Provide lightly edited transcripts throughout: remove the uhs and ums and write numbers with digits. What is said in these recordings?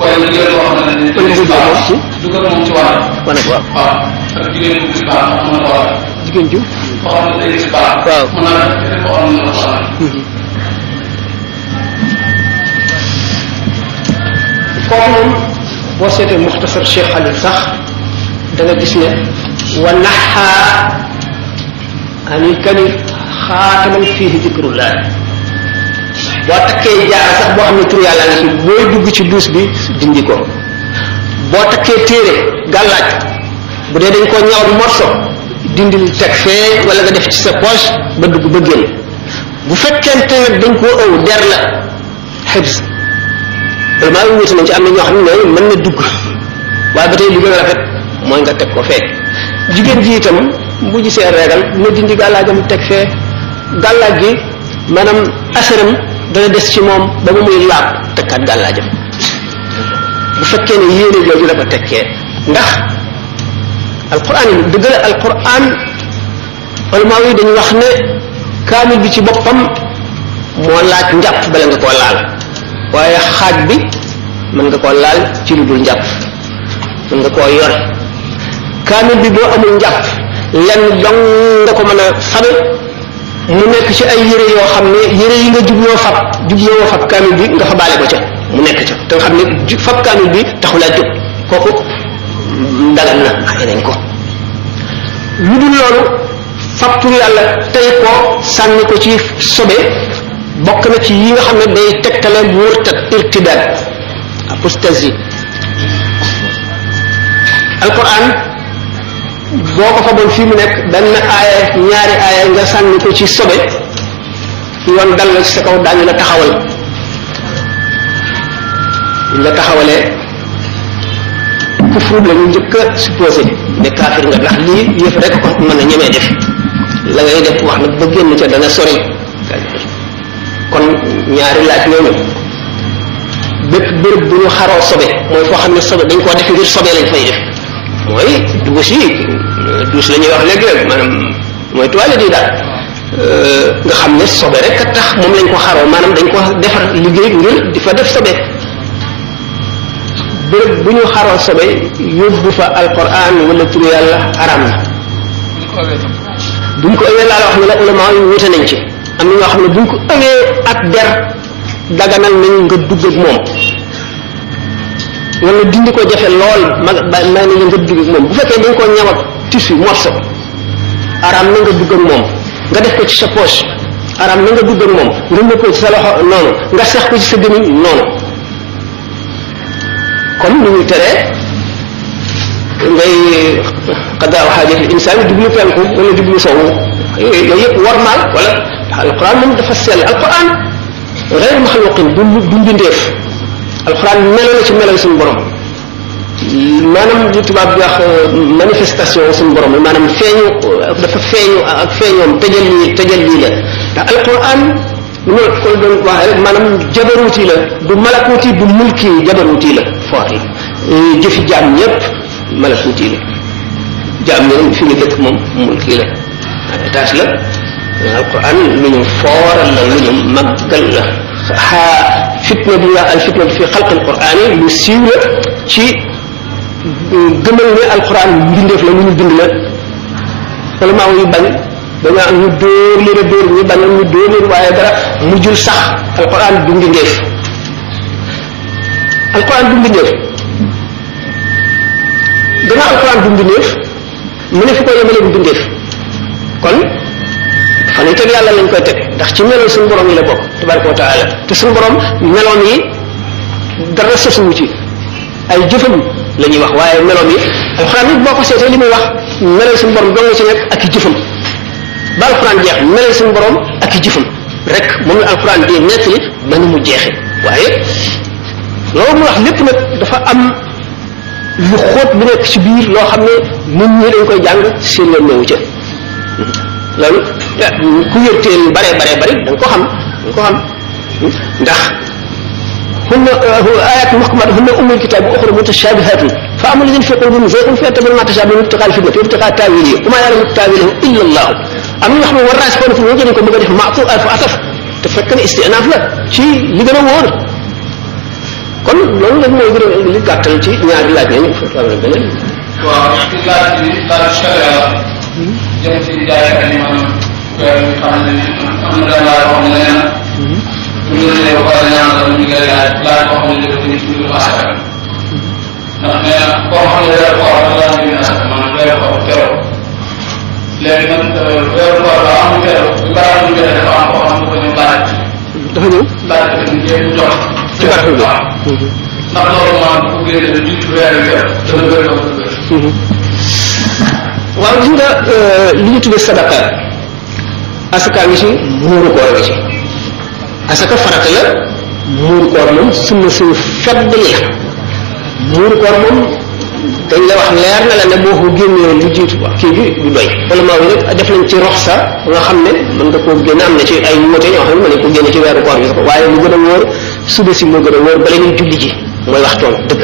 waaye jigéen boo xam ne dañuy baax dugal moom ci wàll. wane ko waaw. waaw ak jigéen bu gis baax mën na ko waral. jigéen ju. boo xam ne day gis baax. waaw mën naa def boo xam ne mën na ko waral. foofu moom boo seetee muxtasar Cheikh Khalil sax da nga gis ne wa naxaa anil kani xaataman fiihi dikrullah boo takkee jaar sax boo xam ne tur yàlla nga ci booy dugg ci duus bi dindi ko boo takkee téere gàllaaj bu dee dañ koo ñaw morso dindil teg fee wala nga def ci sa poche ba dugg ba génn bu fekkente ne dañ koo ëw der la xibs vraiment wuute nañ ci am na ñoo xam ne mën na dugg waaye ba tey li gën a rafet mooy nga teg ko fee jigéen ji itam bu gisee reegal na dindi gàllaajam teg fee gàllaaj gi maanaam asaram dana des ci moom ba mu muy laab tekkaat gàllaajam bu fekkee ne yéene jooju la ko tekkee ndax alquran yi dëgg la alquran ulama yi dañu wax ne kaamil bi ci boppam moo laaj njàpp bala nga koo laal waaye xaaj bi mën nga koo laal ci lu dul njàpp mën nga koo yore kaamil bi boo amul njàpp lenn dong nga ko mën a fabe mu nekk ci ay yére yoo xam ne yére yi nga jubloo fab kaamil bi nga fa baale ko ca mu nekk ca te nga xam ne fab kaamil bi taxulaa jóg kooku dagan na xëy nañ ko lu dul loolu fab tur yàlla tey ko sànni ko ci sobe bokk na ci yi nga xam ne day tegtale murtad irtidaad apostasie alquran boo ko faboon fii mu nekk benn aaya ñaari aaya nga sànni ko ci sobe yoon dal la ci sa kaw daañu la taxawal la taxawalee kufru la ñu njëkk a supposé ne kaafir nga ndax lii yëf rek ko mën a ñemee def la ngay def wax nag ba génn ca dana sori kon ñaari laaj ñooñu bépp béréb bu ñu xaroo sobe mooy foo xam ne sobe dañ koo def ngir sobe lañ fay def mooy duus yi duus la ñuy wax léegi-léeg maanaam mooy toilette yi daal nga xam ne sobe rek a tax moom lañ ko xaroo maanaam dañ ko defar liggéey ngir di fa def sobe béréb bu ñu xaroo sobe yóbbu fa alquran wala turu yàlla araam na buñ ko ëwee laa la wax ne la ulama yi wute nañ ci am na ñoo xam ne buñ ko ëwee ak der daganal nañ nga dugg ak moom wala dindi ko jafe lool may nañ nga dugg ak moom bu fekkee dañ ko ñaw ak tissu morceau araam na nga dugg ak moom nga def ko ci sa poche araam na nga dugg ak moom nga nëb ko ci sa loxo noonu nga sex ko ci sa gémmiñ noonu comme ni ñuy teree ngay qadaaw xaajatil insaan jublu penku wala jublu sowu yooyu yëpp warmaal wala alquran moom dafa sell alquran غير مخلوق du mbindeef alxuraan melo la ci melal suñu borom maanaam li tubaab bi wax manifestation suñu borom maanaam feeñu dafa feeñu ak feeñoom tëjal lii la ndax alquran lu ma ko doon waxee rek maanaam jabaruuti la du malakuuti du mulki jabaruuti la foor la jëfi jaam ñëpp malakuuti la jaam ñi fi ñu dëkk moom mulki la étage la alquran lu ñu fooral la lu ñu màggal la fitna bi wax al fitna fi xalq alquran yi lu siiw la ci gëmal ne alquran mbindeef la lu ñu bind la wala maa yu bañ dañu am ñu dóor leen a dóor ñu bañ ñu dóor leen waaye dara mujjul sax alquran du mbindeef alquran du mbindeef gannaaw alquran du mbindeef mu ne fu ko yemale bu mbindeef kon fan yi teg yàlla lañ koy teg ndax ci meloon suñu borom yi la bokk tabaraka wa taala te suñu borom meloon yi dara sosuwu ci ay jëfam la ñuy wax waaye meloon yi alxuraan nit boo ko seetee li muy wax meloon suñu borom dong ci nekk ak i jëfam ba alxuraan jeex meloon suñu borom ak i jëfam rek moom la alxuraan di nettali ba ni mu jeexe waaye loolu mu wax lépp nag dafa am lu xóot bu nekk ci biir loo xam ne nit ñi dañ koy jàng seen yoon newu ca loolu ku yërteel yu bare da nga ko xam ndax hunna ayat muhkamat hunna ummul kitab wa ukhra mutashabihatun fa amma alladhina fi qulubihim zayghun fayattabi'una ma tashabaha minhu ibtigha'a al-fitnati wa ibtigha'a ta'wilihi wa ma ya'lamu ta'wilahu illa Allah am na ñoo xam ne war raas xool fi ñu ko bëgg a def ma'tuf fa ataf te fekk ne istinaf la ci li gën a wóor kon loolu nag mooy gën a li gàttal ci ñaari laaj yi ñu fekk am na beneen. waaw ci laaj bi laaj charia la. jëm ci jaaykat yi maanaam weer bi xam ne am na benn laaj boo xam ne nee na. bu ñu nee ba pare ñaan la ñu ngi laaj laaj boo xam ne dafa ci mbirum asaka. ndax nee na koo xam ne weeru koor la laaj bi asaka maanaam weeru koor teew. léegi nag weeru koor la am teew bu baax ñu jotee dafa am koo xam ne dafa ñëw laaj. dafa ñëw laaj dafa ñu jéem jox. ci barab bi ndax loolu maanaam bu génne lu jiitu weer wi dana bëri loolu bëri. waaw gis nga li ñu tuddee sadaka asaka ngi ci muuru koor ngi ci asaka farata la muuru koor moom sunna suñu fedd la muuru koor moom dañ la wax leer na la ne boo ko génnee lu jiitu kii bi du doy wala maa ngi rek def nañ ci roxsa nga xam ne mën nga koo génne am na ci ay moté ñoo xam ne mën nañ ko génne ci weeru koor bi sax waaye lu gën a wóor suba si moo gën a wóor bala ñuy julli ji mooy waxtoon dëgg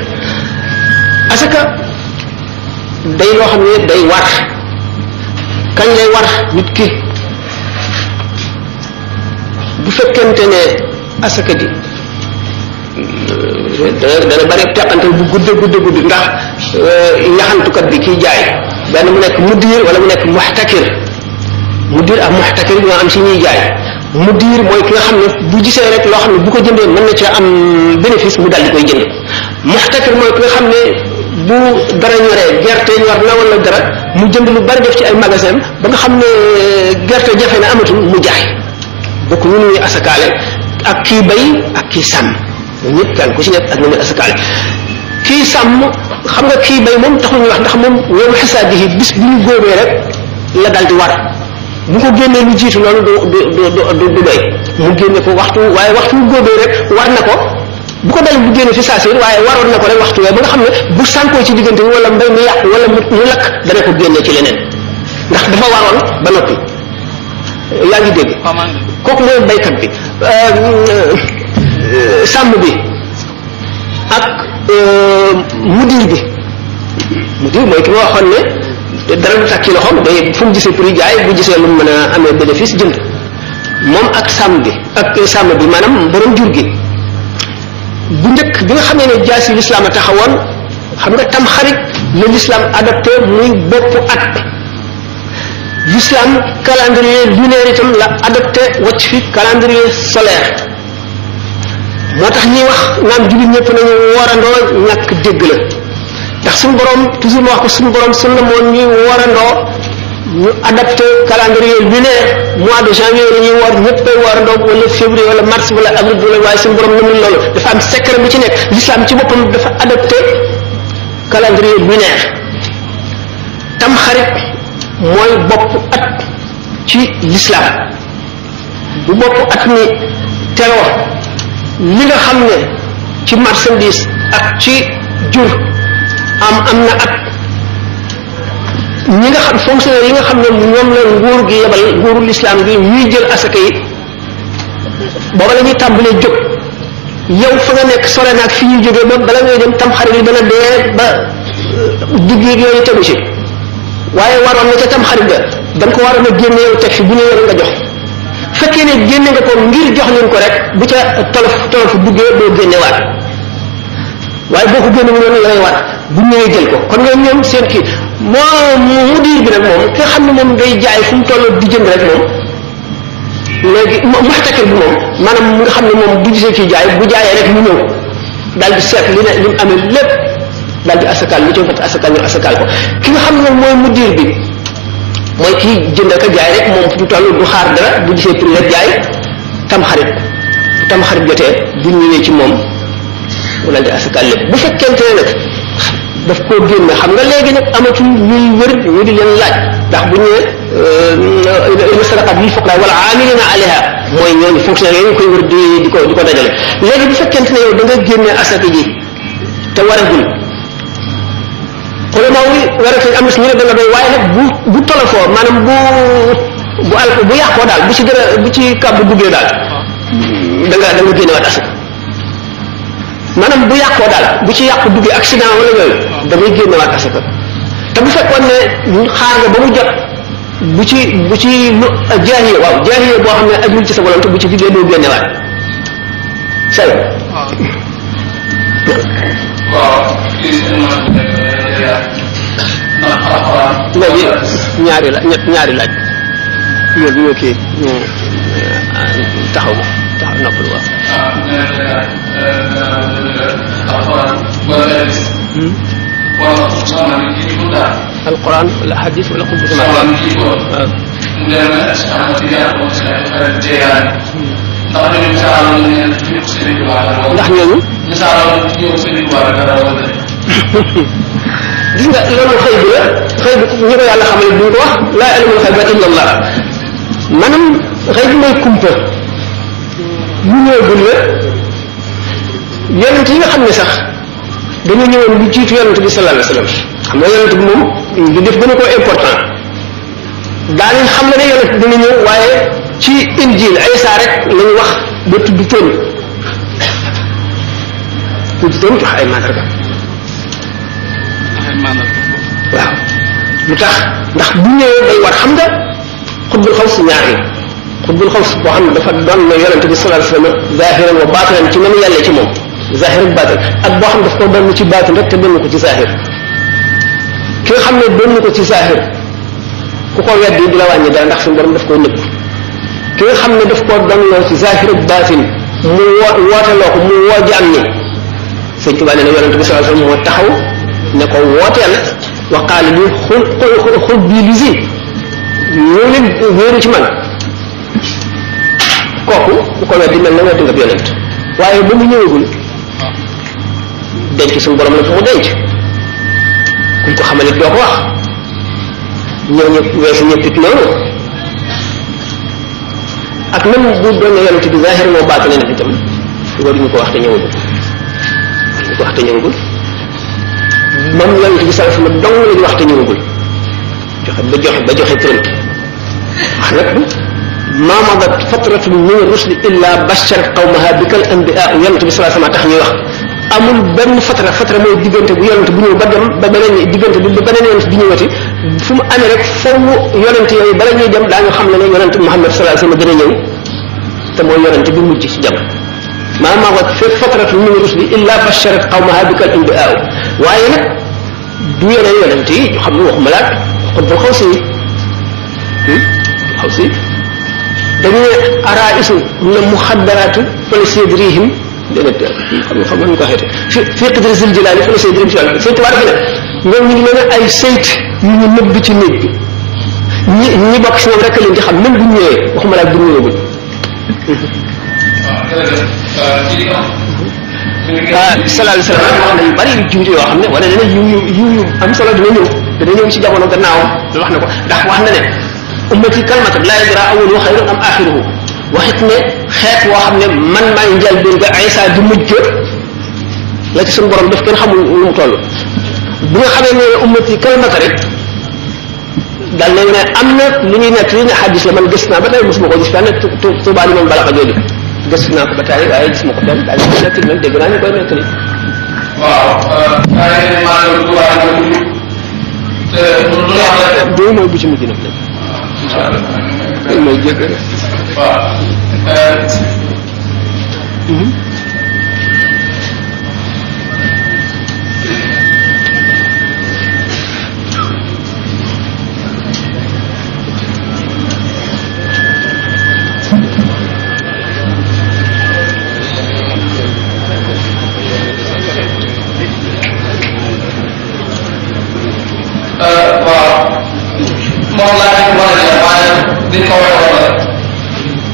asaka day loo xam ne day war kañ lay war nit ki bu fekkente ne asaka ji dana bari teqante bu gudd ndax yaxantukat bi kiy jaay benn mu nekk mudir wala mu nekk muxtakir mudir ak muxtakir ñoo am si ñuy jaay mudir mooy ki nga xam ne bu gisee rek loo xam ne bu ko jëndee mën na ci am bénéfice mu daal di koy jënd muxtakir mooy ki nga xam ne bu dara ñoree gerte ñor na wala dara mu jënd lu bari def ci ay magasin ba nga xam ne gerte jafe na amatul mu jaay bokk ñu ñuy asakaale ak kii bay ak kii sàmm ñun ñëpp kenn ku ci nekk ak ñu muy asakaale kii sàmm xam nga kii bay moom taxul ñu wax ndax moom yow xisaab bi bis bu ñu góobee rek la dal di war bu ko génnee lu jiitu loolu du doy mu génne ko waxtu waaye waxtu bu góobee rek war na ko bu ko dal bu génne fi saa si waaye waroon na ko rek waxtu wee ba nga xam ne bu sànkoo ci diggante bi wala mbay mi yàqu wala mu lakk dana ko génne ci leneen ndax dafa waroon ba noppi yaa ngi dégg kooku mooy baykat bi sàmm bi ak mudir bi mudir mooy ki ma waxoon ne dara du takki loxoom day fu mu gisee pour jaay bu gisee lu mu mën a amee bénéfice jënd moom ak sàmm bi maanaam borom jur gi bu njëkk bi nga xamee ne jaasi lislaam a taxawoon xam nga tam xarit la lislaam adopté muy boppu at l'islam calendrier lunaire itam la adopté wacc fi calendrier solaire moo tax ñuy wax naan jullit ñëpp nañu warandoo ñàkk dégg la ndax suñu borom toujours ma wax ko suñu borom sunna moo ñuy warandoo ñu adapté calendrier lunaire mois de janvier la ñuy war ñëpp ay warandoo wala février wala mars wala avril wala waaye suñu borom namul loolu dafa am secret bu ci nekk l'islam ci boppam dafa adapté calendrier lunaire tam xarit mooy bopp at ci l'islam bu bopp at mi teroo li nga xam ne ci marchandise ak ci jur am na at ñi nga xam fonctionnaire yi nga xam ne ñoom la nguur gi yebal nguuru l'islam gi ñuy jël asaka yi booba la ñuy tàmbalee jóg yow fa nga nekk sore naag fi ñuy jógee ba bala ngay dem tam xarit yi dana dee ba digg yooyu tegu ci waaye waroon na ca tam xarit ga da nga ko waroon a génne yow teg fi bu ñëwee nga jox fekkee ne génne nga ko ngir jox leen ko rek bu ca tolof duggee doo génnewaat waaye boo ko génne noonu la lay war bu ñëwee jël ko kon nga ñoom seen kii mu diir bi nag moom ki nga xam ne moom day jaay fu mu toll di jënd rek moom léegi muxtakir bi moom maanaam mu nga xam ne moom bu gisee kii jaay bu jaayee rek mu ñëw daal di seet li mu amee lépp daal di asakaal lu ci mat asakaal ñu asakaal ko ki nga xam ne mooy mu diir bi mooy kii jënd ak jaay rek moom fu mu toll du xaar dara bu gisee prix rek jaay tamxarit jotee bu ñëwee ci moom mu daal di asakaal lépp bu fekkente ne nag daf koo génne xam nga léegi nag amatul ñuy wër ñu di leen laaj ndax bu ñëwee sadaqat bil fuqara wala amilina alayha mooy ñooñu fonctionnaire yi ñu koy wër di ko dajale léegi bu fekkente ne yow da nga génne asaka ji te waragul ulama yi waratu am na si ñu ne danga doy waaye nag bu tolofoo maanaam bu yàqoo daal bu ci kàbbu duggee daal da nga génne waat asaka maanaam bu yàqoo daal bu ci yàqu duggee accident wala yooyu da ngay génne waat asaka te bu fekkoon ne xaar nga ba mu jot bu ci lu jaahiye boo xam ne ajul ci sa volonté bu ci duggee doo génne waat say waaw kii seen maanaam ndax alxuraan. léegi ñaari laaj yooyu ñoo kii ñu taxaw noppalu waaw. alxuraan wala hadis. wala soxna bi kii ko daal. alxuraan wala hadis wala xutbu sama. soxna bi kii ko. waaw. mu demee est-ce que am na ci yàlla ko si ay xarit jeexaane. ndax ñooñu misaaloon nañu ne ci ñëw Sëriñ Tuubaa la. ndax ñooñu. misaaloon ci ñëw Sëriñ Tuubaa la dara wala. gis nga loolu xëy bi la xëy bi ñu ko yàlla xamal duñ ko wax laa ya'lamul xayba illa Allah maanaam xëy bi mooy kumpa lu ñëwagul la yonent yi nga xam ne sax dañu ñëwoon lu jiitu yonent bi sallallahu alayhi wasallam xam nga yonent bi moom li def gën a ko important daanañ xam ne yonent dina ñëw waaye ci injil Isa rek lañu wax ba tudd toon jox ay mandarga waaw lu tax ndax bu ñëwee day war xam nga xutbul xaws ñaar la xutbul xaws boo xam ne dafa doon ne yonente bi sallallahu alayhi wasallam zahiran wa batinan ci na mu yàlla ci moom zahir ak batin ak boo xam ne daf ko doon ci batin rek te doon ko ci zahir ki nga xam ne doon ko ci zahir ku ko weddi du la wàññi dara ndax suñu borom daf koy nëbb ki nga xam ne daf koo doon loo ci zahir ak batin mu wooteloo ko mu woo jaam ñi sëñ Tuubaa nee na yonente bi sallallahu alayhi wasallam moo taxaw ne ko wooteel wa qaala li xul bii li si ñoo leen wéeru ci man kooku bu ko weddi mel na weddi nga yonent waaye ba mu ñëwagul denc suñu borom la fu mu denc kuñ ko xamalit doo ko wax ñëw ñëpp weesu ñëppit noonu ak même bu doon ne yonent bi zahir moo baatu ne nag itam waruñu ko wax te ñëwagul waruñu ko wax te ñëwagul moom yonent bi sallallahu alayhi wasallam dong la ñu wax te ñëwagul ba joxe turam wax nag ma madat fatratun min rusli illa basharat qawmaha bikal anbiya yonent bi sallallahu alayhi wasallam tax ñuy wax amul benn fatra mooy diggante bu yonent bu ñëw ba dem ba beneen diggante bi ba beneen yonent bi ñëwati fu mu amee rek foofu yonent yooyu bala ñuy dem daañu xam ne ne yonent Muhammad sallallahu alayhi wasallam dina ñëw te mooy yonent bi mujj ci jamono ma madat fatratun min rusli illa basharat qawmaha bikal anbiya waaye nag du yeneen yonent yi ñu xam ne waxuma laat xutbul xawsi xawsi dañu ne araisu na muxaddaraatu fala sidrihim déedéet xam nga ko xeete fi qidri zil jilaani fala sidrihim si wàll sëñ Tuubaa dafa ne ñoom ñu ngi mel ne ay sayt yu ñu nëbb ci néeg bi ñi bokk si moom rek leen di xam même bu ñëwee waxuma laat bu ñëwagul sallallahu alayhi wasallam wax na yu bari yu junj yoo xam ne wala dana yu am solo dina ñëw dana ñëw ci jamono gannaawam wax na ko ndax wax na ne ummati kalmatan laa yadraa awwaluhu xayrun am axiruhu waxit ne xeet woo xam ne man maay njëlbéen ga Isa di mujj la ci suñu borom daf kenn xamul nu mu toll bu nga xamee ne ummati kalmatan rek daal nañu ne am na lu ñuy nekk li ñu xaddis la man gis naa ba tey mosuma ko gis fenn Tuubaa li moom balaxa jooju gëstu naa ko ba tey waaye gis ma ko benn daal di ko nekk nag dégg naa ñu koy nekk ni waaw ay maanaam Tuubaa te lu la wax doo mooy bu ci mujj nag incha allah mooy jégg waaw moom laa ci war a jël waaye dañ ko waxoon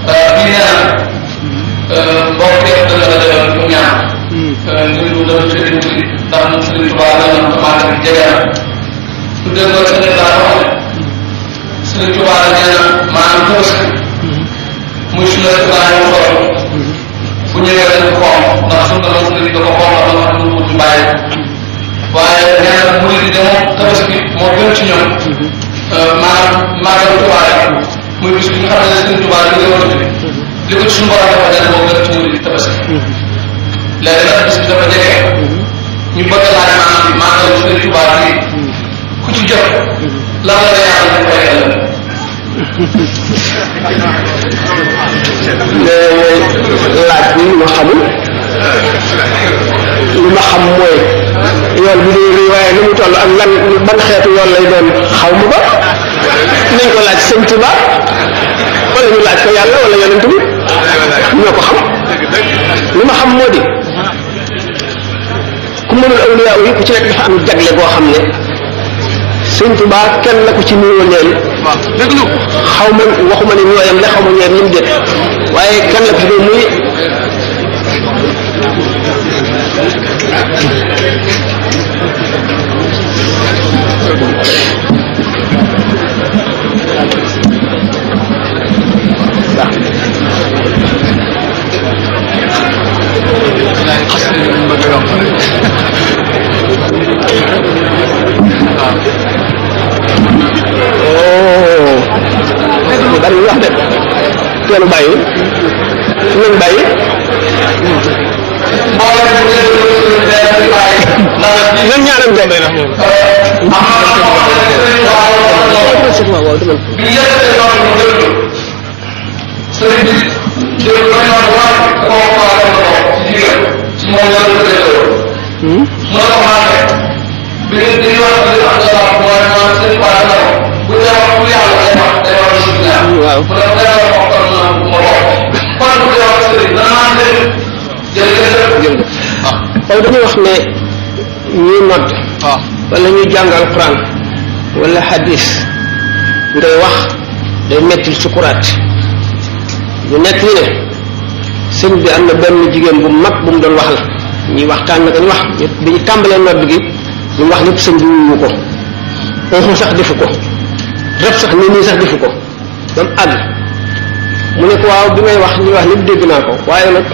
rek bi nee na mbokk yëpp dana la defal mu ñaan ngir mu def ci dëkk bi ndax ñun Sëriñ Tuubaa la ñu commencé bi jege na su déggoo sëriñ laa wax ne Sëriñ Tuubaa la nee na maanaam tuuti muy su la Tuubaa ñu xool bu ñëwee dañ ko xool ndax suñu doon sëriñ da ko xool ndax dafa am lu mu bàyyi waaye nee na murid yi de moom tabaski moo gën ci ñoom maanaam maanaam Tuubaa muy bis bi nga xam ne Sëriñ Tuubaa li nga war a li ko ci suñu borom dafa jël moo gën ci murid yi tabaski léegi nag bis bi dafa jege ñu bëgg laaj maanaam Sëriñ Tuubaa bi ku ci jot lan la lay yàlla ñu koy yàlla laaj bi ma xamul li ma xam mooy yool bi day rëy waaye ni mu toll ak lan ban xeetu yool lay doon xaw ma ko nañ ko laaj sëñ Tuba wala ñu laaj ko yàlla wala yonent bi ñoo ko xam li ma xam moo di ku mënul awliya yi ku ci nekk dafa am jagle boo xam ne sëñ Tuba kenn la ko ci nuyoo leen xaw ma waxuma ne ñooyam la xaw ma ñooyam ñu déet waaye kenn la ko ci muy bari wax de teelu bàyyi nañ bàyyi nan ñaanam dem waaw waaw dañuy wax ne ñuy nodd wala ñuy jàng alquran wala hadis ngay wax day mettil sukuraat ñu nekk ñu ne sëñ bi am na benn jigéen bu mag bu mu doon wax la ñuy waxtaan nag ñu wax bi ñu tàmbalee nodd gi ñu wax lépp sëñ bi wuyu ko waxu sax defu ko rab sax nii sax defu ko ba mu àgg mu ne ko waaw bi ngay wax ñuy wax lépp dégg naa ko waaye nag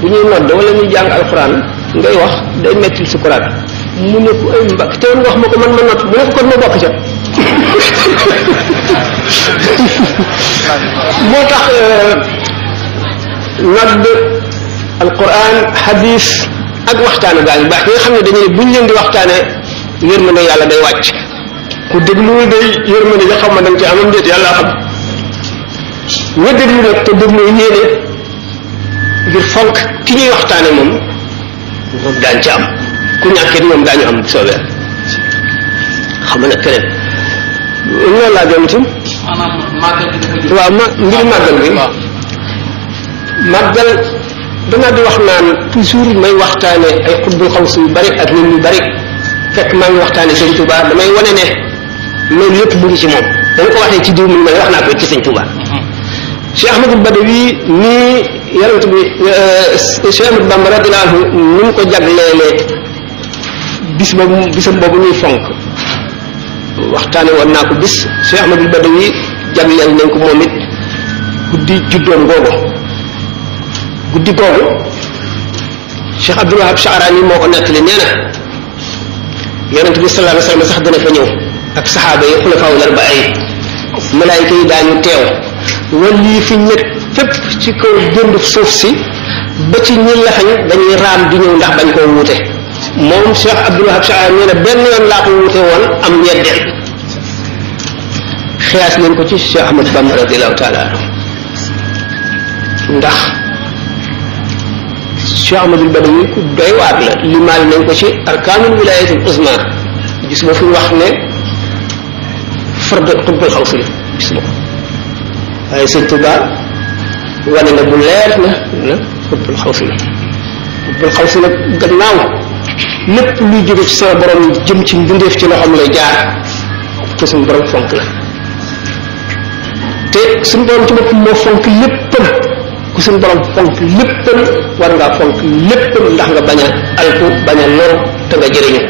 bu ñuy nodd wala ñuy jàng alxuraan ngay wax day mettil sukuraat mu ne ko ay mbakk te woon nga wax ma ko man ma nodd mu ne ko kon ma bokk ca moo tax nodd alquran hadis ak waxtaane gaa yu baax yi nga xam ne dañu ne buñ leen di waxtaane yërmande yàlla day wàcc ku dégluwul day yërmande ja xam ma da nga ci amam déet yàlla xam nga déglu nag te déglu yéene ngir fonk ki ñuy waxtaane moom daañ ci am ku ñàkkee moom daañu am bu soobee xam na keneen loolu laa jëm ci waaw mbir màggal bi màggal danaa di wax naan toujours may waxtaane ay xutbul xaws yu bari ak nit ñu bari fekk maa ngi waxtaane sëñ Touba damay wane ne loolu yëpp mu ngi ci moom dama ko waxee ci diw mi ma wax naa ko ci sëñ Touba Cheikh Ahmadou Badawi nii yonent bi Cheikh Ahmadou Bamba radiyallahu anhu ni mu ko jagleelee bisam boobu ñuy fonk waxtaane woon naa ko bis Cheikh Ahmadou Badawi jagleel nañ ko moom it guddi juddoom googu guddi googu Cheikh Abdul Wahab Sha'rani moo ko nettali nee na yonent bi sallallahu alayhi wa sallam sax dana fa ñëw ak saxaaba yi xulafaa'ul arba'a yi malaayika yi daañu teew wali fi ñett fépp ci kaw jënd suuf si ba ci ñi lafañ dañuy raam di ñëw ndax bañ koo wuute moom Cheikh Abdul Wahab Sha'rani nee na benn yoon laa ko wuute woon am ñeddeel xiyaas nañ ko ci Cheikh Ahmad Bamba radiyallahu taala anhu ndax Cheikh Ahmadul Badawi ku doy waar la limaal nañ ko ci arkaanul wilaayatul uzma gis nga fi wax ne farde xutbul xaws la gis nga ko waaye sëñ Tuba wane na bu leer na xutbul xaws la xutbul xaws la gannaaw lépp luy jóge ci sama borom jëm ci mbindeef ci loxoom lay jaar te suñu borom fonk la te suñu borom ci bopp moo fonk léppam ku suñu borom fonk léppam war ngaa fonk léppam ndax nga bañ a alku bañ a lor te nga jëriñu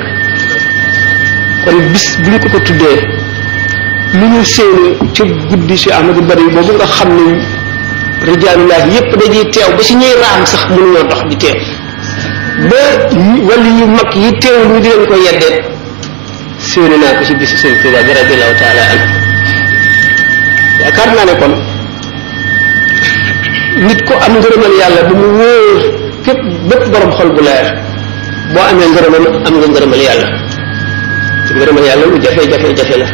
kon bis bu ñu ko tuddee lu ñu séenu ci guddi si Ahmadou Badawi boobu nga xam ne rijaalullah yépp dañuy teew ba si ñuy raam sax mënuñoo dox di teew ba wàllu yu mag yi teew ñu di leen ko yeddee séenu naa ko ci bisu sëñ Tuubaa bi radiyallahu taala anhu yaakaar naa ne kon nit ko am ngërëmal yàlla bu mu wóor képp bépp borom xol bu leer boo amee ngërëmal am nga ngërëmal yàlla te ngërëmal yàlla lu jafe-jafe la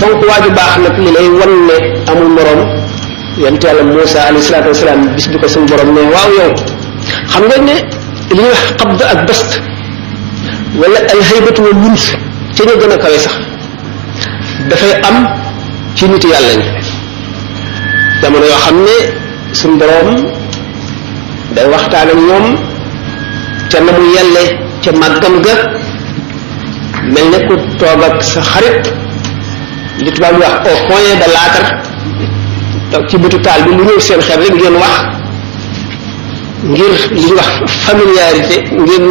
donc waa ju baax nag li lay wan ne amul morom yonent yàlla Muusa alayhi salaatu wasalaam bis bi ko suñu borom ne waaw yow xam nga ne li ñuy wax qabd ak bast wala al haybatu wal lums ca ñu gën a kawe sax dafay am ci nit yàlla ñi jamono yoo xam ne suñ boroom day waxtaan ak ñoom ca na mu yelle ca màggam ga mel ne ku toog ak sa xarit li tubaab di wax au point de l'âtre toog ci bëtu taal bi lu ñëw seen xel rek ngeen wax ngir li ñuy wax familiarité ngeen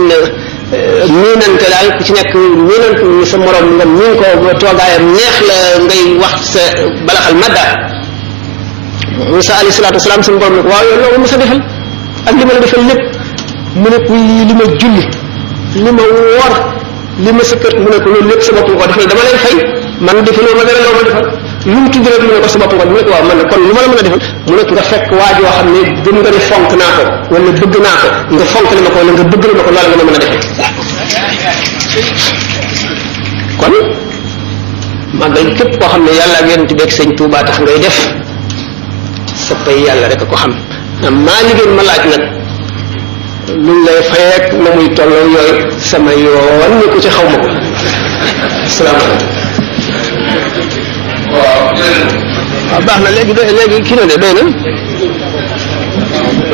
miinante daal ku ci nekk miinante ni sa morom nga miin ko ba toogaayam neex la ngay wax sa balaxal madda Musa alayhi salaatu wasalaam suñu borom ne ko waaw yow loolu mos a defal ak li ma la defal lépp mu ne ko li ma julli li ma woor li ma sëkkat mu ne ko loolu lépp sa bopp nga ko defal dama leen fay man defaloo ma dara loo ma defal lu mu tudd rek mu ne ko sa bopp nga mu ne ko waaw man ne kon lu ma la mën a defal mu ne ko nga fekk waa joo xam ne gëm nga ne fonk naa ko wala bëgg naa ko nga fonk li ma ko wala nga bëgg li ma ko loolu nga ma mën a defee kon màggal képp koo xam ne yàlla ak yonent bi ak sëñ Tuubaa tax ngay def sa pay yàlla rek a ko xam maa liggéey ma laaj nag luñ lay fayeek na muy tolloo yooyu sama yoon ni ko ci xaw ma ko asalaamaaleykum waaw baax na léegi léegi kii na de doy na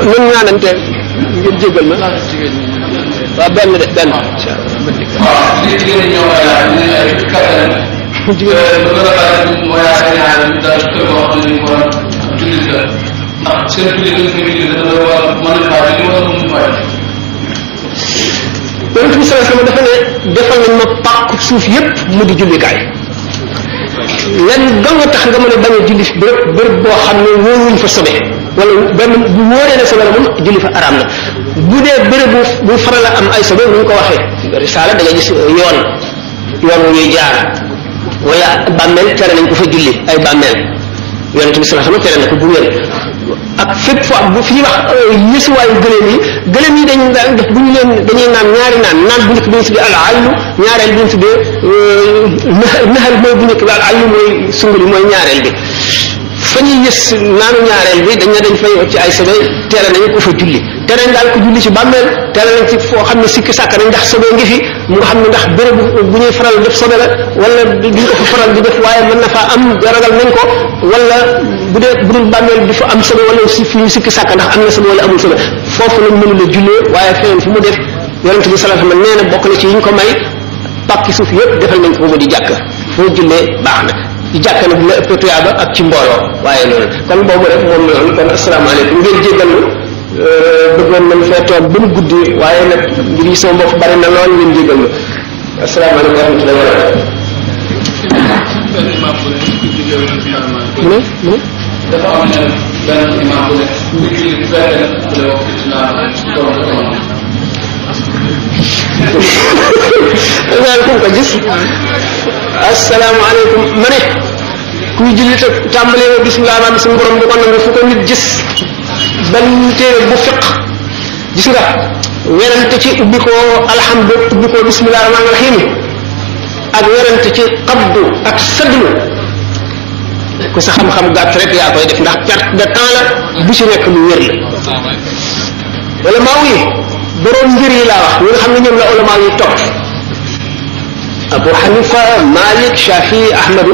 nun ñaanante ngir jégal ma waaw benn de benn incha yonent bi sallallahu alayhi wasallam dafa ne defal nañ ma pàkku suuf yépp mu di jullikaay lenn ga nga tax nga mën a bañ a julli bërëb boo xam ne wóoruñ fa sobe wala benn bu wóoree ne sobe la moom julli fa araam na bu dee bërëb bu faral a am ay sobe nu ñu ko waxee risaala da nga gis yoon wu ñuy jaar wala bàmmeel tere nañ ko fa julli ay bàmmeel yonent bi sallallahu alayhi wasallam tere na ko bu wér ak fépp foo bu fi wax yësuwaayu gëléem yi dañuy def bu ñu leen dañuy naan ñaari naan bu njëkk bi ñu tuddee al allu ñaareel bi ñu tuddee naxal mooy bu njëkk bi al allu mooy sunguli mooy ñaareel bi fa ñuy yës naanu ñaareel bi dañ fay ci ay sobe tere nañu ko fa julli tere nañ daal ko julli ci bàmmeel tere nañ ci foo xam ne sikki sàkk nañ ndax sobe ngi fi mu nga xam ne ndax béréb bu ñuy faral def sobe la wala duñ ko fa faral di def waaye mën na faa am ragal nañ ko wala bu dul bàmmeel di fa am sobe wala si fi ñu sikki sàkk ndax am na sobe wala amul sobe foofu lañ mënula jullee waaye feneen fu mu def yonente bi sallallahu alayhi wasallam nee na bokk na ci yi ñu ko may pàkki suuf yëpp defal nañ ko mu di jàkk foo jullee baax na ci jàkk nag dina ëpp tuyaaba ak ci mbooloo waaye loolu kon boobu rek moom loolu kon asalaamaaleykum ngeen jéggal bëggoon nañ fee toog ba mu guddi waaye nag mbir yi sama bopp bari na lool ngeen jéggal ma asalaamaaleykum wa rahmatullahi wa barakatuh mu ne dafa am benn imam bu ne bu julli bu fekkee ne bu la wax ci naa kum ko gis asalaamaaleykum ma ne kuy julli te tàmbalee wa bismillah rahmaan suñu borom du ko nangu fu ko nit gis ban téere bu fiq gis nga werante ci ubbi ko alhamdu ubbi ko bismillah rahmaan rahim ak werante ci qabdu ak sadlu ku sa xam-xam gàtt rek yaa koy def ndax perte de temps la bu ci nekk lu wér la wala maa yi borom ngir yi laa wax ñi nga xam ne ñoom la ulama yi topp Abu Hanifa Malik Shafi Ahmadu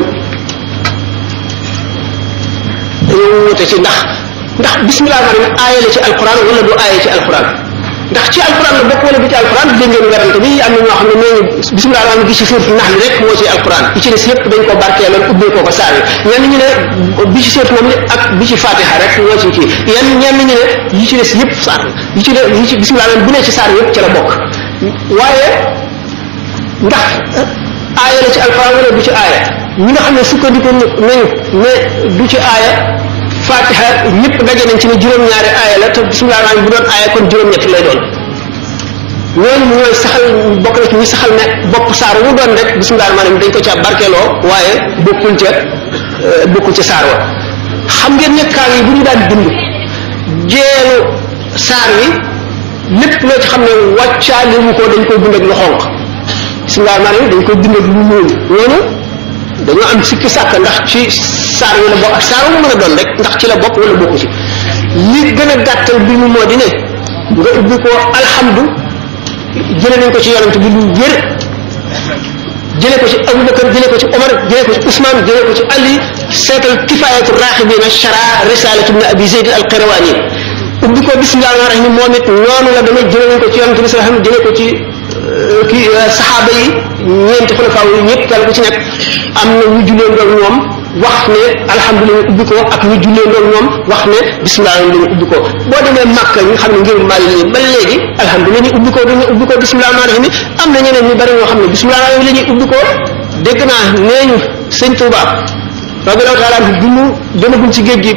dañoo wute ci ndax bismillah rahmaan aaya la ci alquran wala du aaya ci alquran ndax ci alquran la bokk wala du ci alquran dégg ngeen werante bi am na ñoo xam ne nee ñu bismillah rahmaan gi ci suuratu nax li rek moo ci alquran bi ci des yëpp dañ ko barkeeloon ubbee ko saar yi ñenn ñu ne bi ci suuratu moom li ak bi ci fatiha rek moo ci kii ñenn ñu ne yi ci des yëpp saar yi ci bismillah rahmaan bu ne ci saar yëpp ci la bokk waaye ndax aaya la ci alquran wala du ci aaya ñi nga xam ne sukkandiku nañu ne du ci aaya fatiha ñëpp daje nañ ci ne juróom-ñaari aaya la te bismillah rahmaan bu doon aaya kon juróom-ñett lay doon ñooñu ñooy saxal bokk na ci ñi saxal ne bopp saar wu doon rek bismillah rahmaan dañ ko ca barkeeloo waaye bokkul ca saar wa xam ngeen ne kaar yi bu ñu daan bind jeelu saar wi lépp loo ci xam ne wàccaale wu ko dañ koy bind ak lu xonq bismillah rahmaan dañ koy bind ak lu ñuul ñooñu dañoo am sikki sàkk ndax ci saar wi la bokk ak saar wu mën a doon rek ndax ci la bokk wala bokku ci li gën a gàttal bi mu moo di ne nga ubbi ko alhamdu jëlee nañ ko ci yonent bi lu wér jëlee ko ci Abubakar jëlee ko ci Omar jëlee ko ci Ousmane jëlee ko ci Ali seetal Kifaayatu Raaxibiina shara risalatu ibn Abi Zayd al-Qayrawani ubbi ko bismillah rahim moom it noonu la demee jëlee nañ ko ci yonent bi sallallahu alayhi wasallam jëlee ko ci kii saxaaba yi ñeenti xulafaa yi ñëpp kenn ku ci nekk am na ñu jullee ndoog ñoom wax ne alhamdulilah ubbi ko ak ñu jullee ndoog ñoom wax ne bismillah lañu ubbi ko boo demee Makka ñu xam ne ngir Maalik ba léegi alhamdulilah ñu ubbi ko dañu ubbi ko bismillah rahim am na ñeneen ñu bari ñoo xam ne bismillah la ñuy ubbi ko dégg naa nee ñu sëñ Touba radiyallahu taala bi mu demagul ci géej gi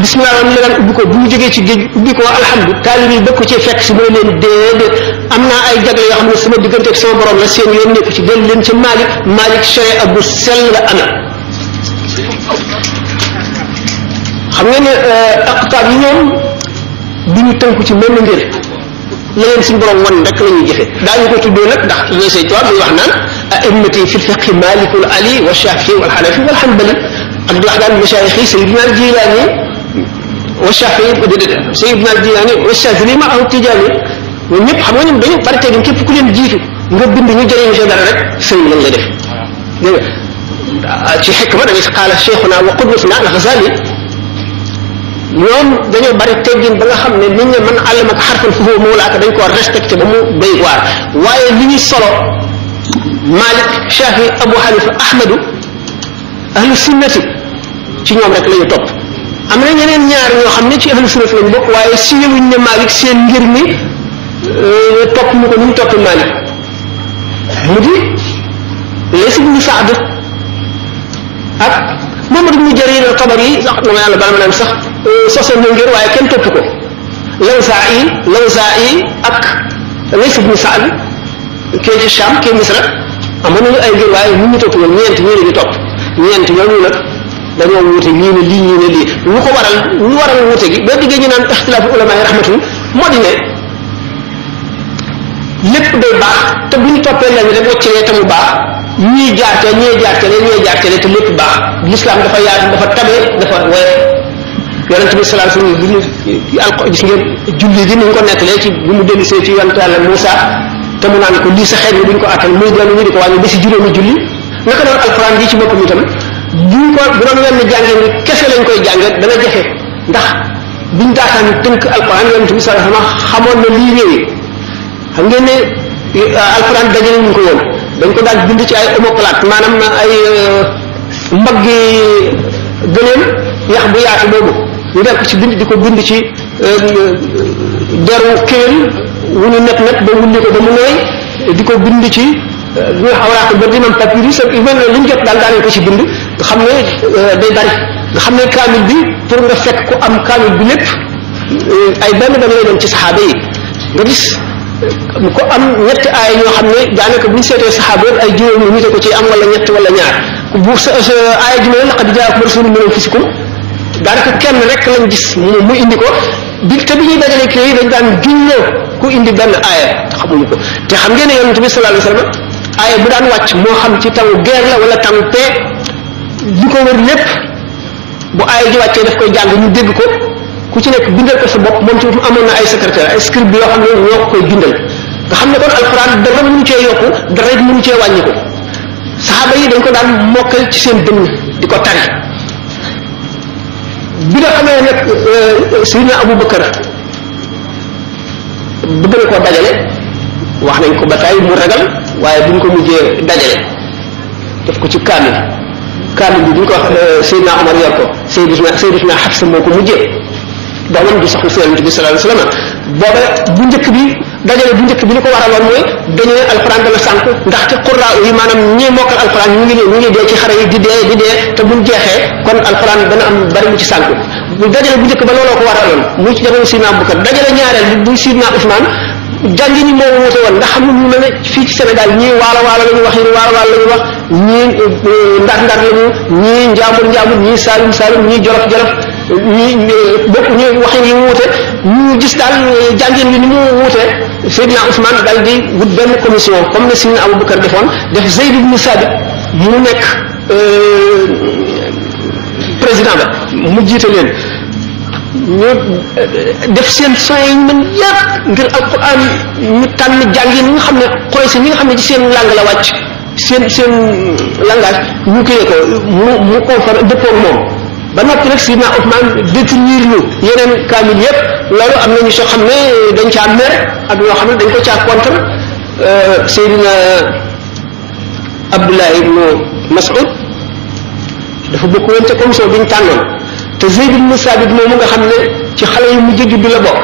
bismillah la daan ubbi ko bu mu jógee ci géej ubbi ko alhamdulilah taalib yi bëgg ko ci fekk si mooy leen déedéet am naa ay jagle yoo xam ne sama diggante ak sama borom la seen yoon nekku ci dellu leen ci Malik sharia bu sell la amee xam nga ne aqtaab yi ñoom du ñu tënku ci mel ngir la leen suñu borom wan rek la ñuy jëfe daañu ko tuddee nag ndax les say tubaab muy wax naan a'immati fi lfiqhi Malikul Ali wa Shafi'i wal Hanafi wal Hanbali ak di wax daan mashaayixi Sayyidina al-Jilani wa Shafi'i Sayyidina al-Jilani wa Shazili ma aw Tijani ñoom ñëpp xam nga ñoom dañu bari teegin képp ku leen jiitu nga bind ñu jëriñu sa dara rek sëriñ lañ la def dégg nga ci xikma da ngay qaala cheikhuna wa qudwatuna al-Ghazali ñoom dañoo bari teggin ba nga xam ne nit ñi mën allamaka xarfan fa huwa mawlaaka dañ koo respecté ba mu doy waar waaye li ñuy solo Malik Shafi Abu Hanifa Ahmadu ahlu sunnati ci ñoom rek la ñu topp am na ñeneen ñaar ñoo xam ne ci ahlu sunnati lañu bokk waaye siiwuñ ne Malik seen ngir mi topp mu ko ni mu topp Malik mu di Lays ibn Sa'd ak Muhammad ibn Jarir al-Tabari sax na ma yàlla bala ma naan sax sosoon na ngir waaye kenn topp ko Lawzaa'i ak Lays ibn Sa'd kee ci Sham kee Misra amoon nañu ay ngir waaye ñu topp ñoom ñeent ñii la ñu topp ñeent ñooñu nag dañoo wuute ñii ne lii ñii ne lii lu ko waral lu waral wuute gi boo diggee ñu naan ixtilaafu ulamaa yi rahmatun moo di ne lépp day baax te bu ñu toppee lañu rek wàccalee te mu baax ñii jaarte ñii jaartele ñii jaartele te lépp baax l'islam dafa yaatu dafa tabe dafa woye yonent bi sallallahu alayhi wasallam bi ñu gis ngeen julli gi ni ñu ko nettalee ci bu mu dellusee ci yonent Yàlla Muusa te mu naan ko lii sa xeet bi buñ ko attal muy dellu ñu di ko wàññi ba si juróomi julli naka doon alxuraan ji ci boppam itam buñ ko bu doon wenn jàngee ni kese lañ koy jànge dana jafe ndax biñ daataan tënk alxuraan yonent bi sallallahu alayhi wasallam xamoon na lii réewi xam ngeen ne alxuraan dajale ñu ko woon dañ ko daan bind ci ay omoplate maanaam ay mbaggi gëléem yax bu yaatu boobu ñu def ko ci bind di ko bind ci deru kéwél wu ñu net ba wulli ko ba mu nooy di ko bind ci ñu xawraa ko ba dinam papyrus ak mel li ñu jot daal daanañ ko ci bind nga xam ne day bari nga xam ne kaamil bi pour nga fekk ku am kaamil bi lépp ay benn lay doon ci saxaaba yi nga gis ko am ñetti aaya ñoo xam ne daanaka bu ñu seetee saxaaba yëpp ay juróomi nit ko ci am wala ñett wala ñaar bu sa aaya ji mel laqad jaakum rasulun min anfusikum daanaka kenn rek lañ gis mu indi ko bi te bi ñuy dajale kii yi dañ daan giññoo ku indi benn aaya te xamuñu ko te xam ngeen ne yonent bi sallallahu alayhi wasallam aaya bu daan wàcc moo xam ci tawu guerre la wala tawu paix li ko wër lépp bu aaya ji wàccee daf koy jàng ñu dégg ko ku ci nekk bindal ko sa bopp moom ci amoon na ay secrétaire ay scribe yoo xam ne ñoo ko koy bindal nga xam ne kon alxuraan dara mënu cee yokku dara it mënu cee wàññi ko saxaaba yi dañ ko daan mokkal ci seen dënn di ko tari bi nga xamee nag Sayyidina Abu Bakar bëgg na koo dajale wax nañ ko ba tey mu ragal waaye buñ ko mujjee dajale def ko ci kaamil bi buñ ko wax Sayyidina Omar yor ko Sayyidatuna Hafsa moo ko mujjee doomam di soxna si Yonent bi sallallahu alayhi wasallam booba bu njëkk bi dajale bu njëkk bi li ko waraloon mooy dañu ne alxuraan dana sànq ndaxte qurra yi maanaam ñii mokkal alxuraan ñu ngi dee ci xare yi di dee te buñ jeexee kon alxuraan dana am bari lu ci sànq bu dajale bu njëkk ba looloo ko waraloon muy ci jamono Sidna Abubakar dajale ñaareel bi bu Sidna Usmaan jàngi ñi moo wuute woon ndax xam ñu ne fii ci Sénégal ñii waalo la ñu wax yi waalo la ñu wax ñii ndar la ñu ñii njaambur ñii saalum ñii jolof ñii bokk ñu waxin yi wuute ñu gis daal jàngin bi ni mu wuute Seydina Ousmane daal di wut benn commission comme ne Seydina Aboubacar defoon def Zayd ibn Sabit mu nekk président ba mu jiite leen ñu def seen soins yi ñu mën yëpp ngir alquran ñu tànn jàngi ñi nga xam ne Quraysh ñi nga xam ne ci seen langue la wàcc seen langage ñu koy ko mu conféré dëppoo moom ba noppi nag Sidna Ousmane détenir ñu yeneen kaamil yëpp loolu am na ñu soo xam ne dañ caa mer ak ñoo xam ne dañ ko caa contre Seydina Abdullah ibnu Mas'ud dafa bokk woon ca commission bi ñu tànnoon te Zayd ibnu Sabit moomu nga xam ne ci xale yu mujj juddu la bokk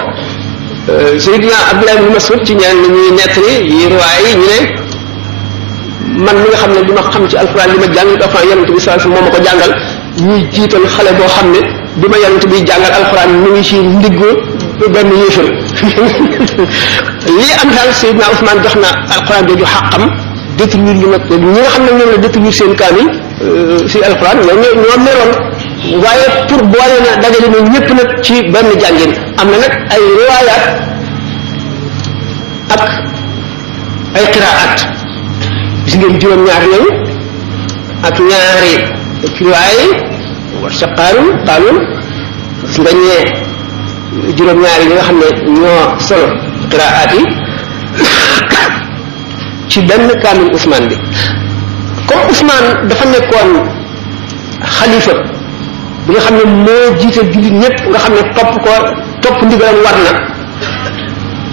Seydina Abdullah ibnu Mas'ud ci ñaan ni ñuy nettali yi riwaay yi ñu ne man mi nga xam ne li ma xam ci alxuraan li ma jàng dafa yonent bi sallallahu alayhi wasallam moo ma ko jàngal ñuy jiital xale boo xam ne bi ma yonent bi jàngal alxuraan mu ngi ci ndiggu benn yéefar lii am daal Seydina Ousmane jox na alxuraan jooju xàqam détenir ñu nag ñi nga xam ne ñoom la détenir seen kaamil si alxuraan ñoo meroon waaye pour boole na dajale na ñëpp nag ci benn jàngin am na nag ay riwaayaat ak ay qiraat gis ngeen juróom-ñaar yooyu ak ñaari riwaay war sa qaalun gis nga ñee juróom-ñaari yi nga xam ne ñoo solo qiraat yi ci benn kaamil Ousmane bi comme Ousmane dafa nekkoon xalifa bi nga xam ne moo jiite jullit ñëpp nga xam ne topp ndigalam war na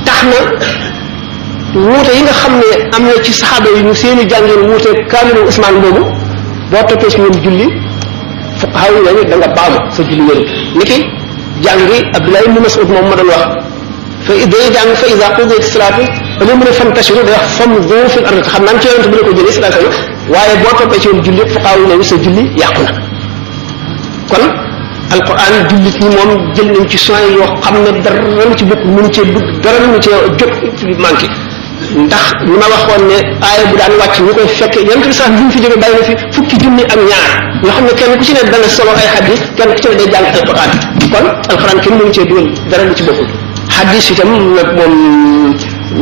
tax na wuute yi nga xam ne am na ci saxaaba yi ñu seeni jàngeen wuute kaamilu Ousmane boobu boo toppee si ñoom julli fuqaha yi nañu da nga baamu sa julli wéru niki jàngi Abdullah ibn Mas'ud moom ma doon wax fa day jàng fa iza qudiyat salaatu ba mu ne fantashiru day wax famdu fil ard xam naa ci yonent bi la ko jëlee sallallahu alayhi wasallam waaye boo toppee ci ñoom julli fuqaha yi nañu sa julli yàqu na kon alquran jullit ñi moom jël nañ ci soin yoo xam ne dara lu ci bokk mënu cee dugg dara mënu cee jóg manqué ndax li ma waxoon ne aaya bu daan wàcc ñu koy fekk yonent bi sax bi mu fi jógee bàyyi na fi fukki junni ak ñaar yoo xam ne kenn ku ci ne dana solo ay xadis kenn ku ci ne day jàng alquran kon alquran kenn mënu cee dugal dara lu ci bokkul xadis itam nag moom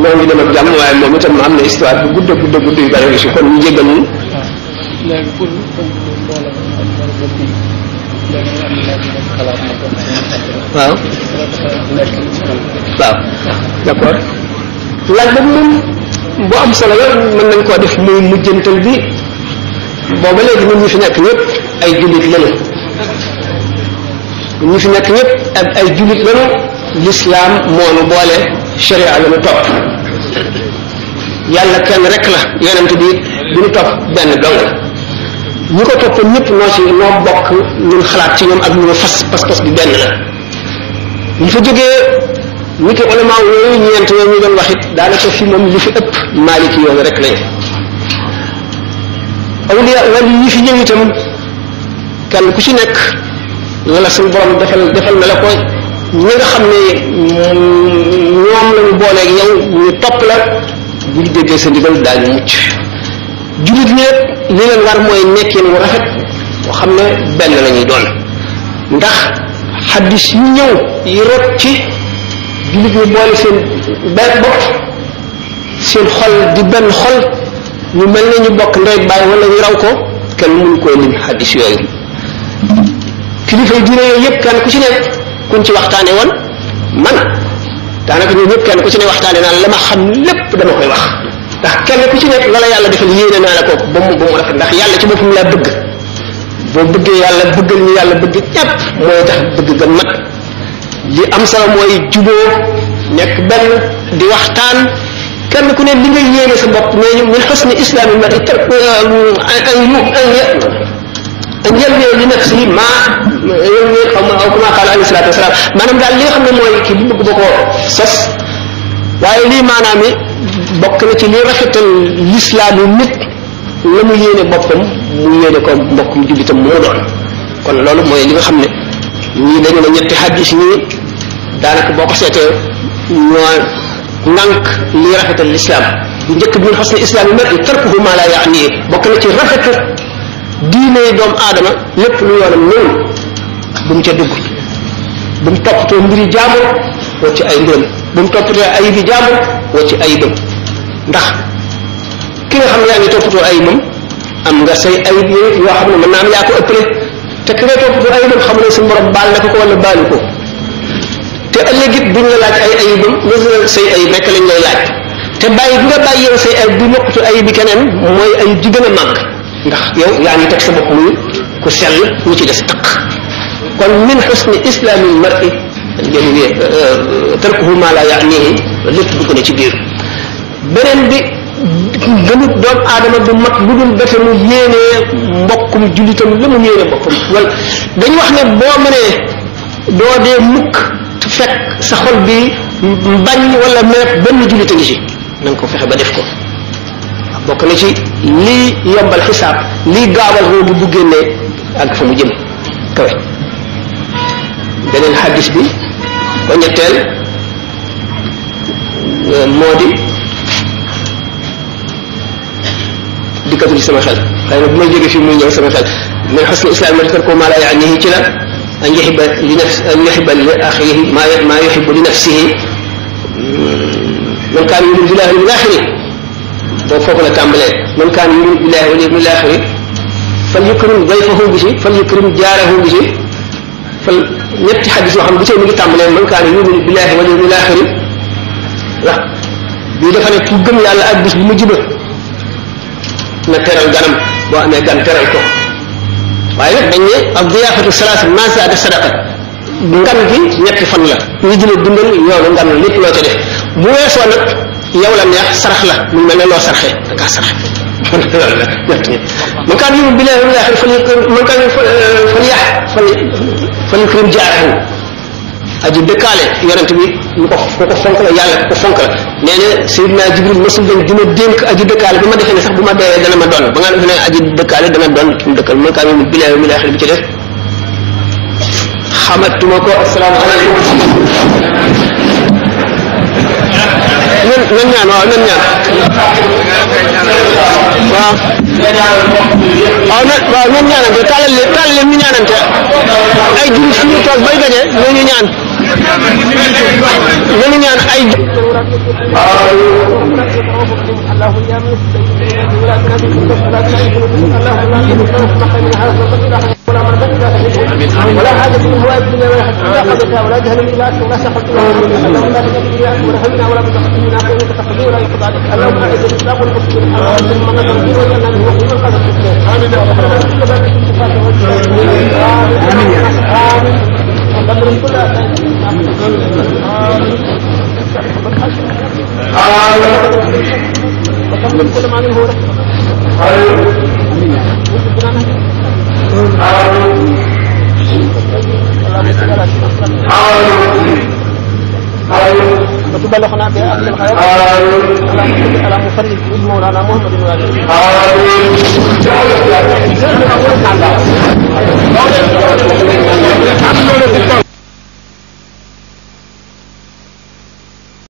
moo ngi dem ak jàmm waaye moom itam am na histoire bu gudd yu bari ngi si kon ñu jéggal ñu waaw d'accord laaj boobu moom bu am solo la mën nañ koo def muy mujjantal bi booba léegi ñun ñu fi nekk ñëpp ay jullit lañu ñu fi nekk ñëpp ak ay jullit lañu l'islam moo nu boole sharia la nu topp yàlla kenn rek la yonent bi du ñu topp benn dong la ñi ko toppoon ñëpp noo bokk ñun xalaat ci ñoom ak ñu pas bi benn la ñu fa jógee ñi ko ulama yooyu ñeent yooyu ñu doon wax it daanaka fi moom li fi ëpp maaliki yoon rek lañu awliya wala ñi fi ñëw itam kenn ku ci nekk la la suñu borom defal na la ko ñi nga xam ne ñoom lañu booleeg yow ñu topp la bu ñu déggee sa ndigal daañu mucc jullit ñi li leen war mooy nekkin wu rafet boo xam ne benn la ñuy doon ndax xaddis yu ñëw yi rot ci jullit ñi boole seen benn bopp seen xol di benn xol ñu mel ne ñu bokk ndey baay wala ñu raw ko kenn mënu koo lim xaddis yooyu kilifa yi diine yooyu yëpp kenn ku ci nekk kuñ ci waxtaane woon man daanaka ñun ñëpp kenn ku ci ne waxtaane naa la ma xam lépp dama koy wax ndax kenn ku ci nekk la yàlla defal yéene naa la ko ba mu rafet ndax yàlla ci boppam laa bëgg boo bëggee yàlla bëggal ñu yàlla bëgg ñëpp mooy tax bëgg ga mat li am solo mooy juboo nekk benn di waxtaan kenn ku ne li nga yéene sa bopp mais ñu min husni islami mar'i an yalwi li nafsihi ma yalwi aw kama qala alayhi salatu wassalam maanaam daal li nga xam ne mooy kii bu bëgg ba ko sos waaye lii maanaam yi bokk na ci li rafetal lislaamu nit la mu yéene boppam mu yéene ko mbokk yu jullitam mu mu doon kon loolu mooy li nga xam ne ñii dañu ne ñetti hadis ñii daanaka boo ko seetee ñoo nànk li rafetal lislaam bu njëkk bi min husni islaami mar'i tarkuhu ma la yaani bokk na ci rafetu diine doomu aadama lépp lu yoonam ñëw bu mu ca dugg bu mu toppatoo mbiri jaambur woo ci ay mbiram bu mu toppatoo ayibi jaambur woo ci ayibam ndax ki nga xam ne yaa ngi toppatoo ayibam am nga say ayib yoo xam ne mën naa am yaa ko ëppale te ki ngay toppatoo ayibam xam ne suñu borom baal na ko wala baalu ko te ëllëg it duñ la laaj ay ayibam lu say ayib rek lañ lay laaj te bàyyi bi nga bàyyi yow say ayib du mokkatu ayib bi keneen mooy ayib ji gën a màgg ndax yow yaa ngi teg sa bopp muy ku sell ñu ci des taq kon min xusni islaamil mar'i tarkuhu ma la yaanihi lépp dugg na ci biir beneen bi gënut doomu aadama du mat lu dul defe mu yéenee mbokkum jullitam la mu yéene boppam wala dañu wax ne boo mënee doo dee mukk fekk sa xol bi bañ wala meet benn jullite ngi ci na nga ko fexe ba def ko bokk na ci lii yombal xisaab lii gaawal roobu bu génnee ak fa mu jëm kawe beneen xaddis bi ba ñetteel moo di dikkatul ci sama xel xëy na bu may jógee fii muy ñëw sama xel min xusni islam ma tarku ma la yaanihi ci la an yuhibba li nafsi an yuhibba li axihi ma yuhibbu li nafsihi man kaana yu'minu billahi wal yawmil aaxir boobu foofu la tàmbalee man kaana yu'minu billahi wal yawmil aaxir fal yukrim dayfahu bi ci fal yukrim jaarahu bi ci fal ñetti xadis yoo xam ne bu see mi ngi tàmbalee man kaana yu'minu billahi wal yawmil aaxir wax bii dafa ne ku gëm yàlla ak bis bu mu jiba na teral ganam boo amee gan teral ko waaye nag dañ ne ak diyaafatu salaas ma zaada sadaqa ngan gi ñetti fan la ñu dina dundal yoonu ngan lépp loo ca def bu weesoo nag yow la neex sarax la mu mel ne loo sarxee da ngaa sarax man kaan yu'minu billahi wal aaxir man kaan fal yukrim jaarahu aji dëkkaale yonent bi ñu ko fonk la yàlla ko fonk la nee na Seydina Jibril mosul dañ dina dénk aji dëkkaale bi ma defee ne sax bu ma deewee dana ma doon ba nga defe ne aji dëkkaale dana doon ki mu dëkkal man kaan yu'minu billahi wal aaxir bi ci def xamatuma ko asalaamaaleykum nan ñaan waaw nan ñaan waaw waaw nan ñaanante tàllal leen ñu ñaanante ay jur fi ñu toog bay gañe ñu ñaan nañu ñaan ay ولا حاجة من هواء الدنيا ولا حتى ولا قضيتها ولا جهل إلا أنت ولا سخط ولا تجد ولا همنا ولا متقدمنا فإن تقضي ولا يقضى عليك اللهم أعز الإسلام والمسلمين اللهم من نصر الدين وجعلنا من وحي من قدر آمين آمين وقدر كل وقدر كل ما منه وتبلغنا بأهل الخير على مفرد مولانا محمد وعلى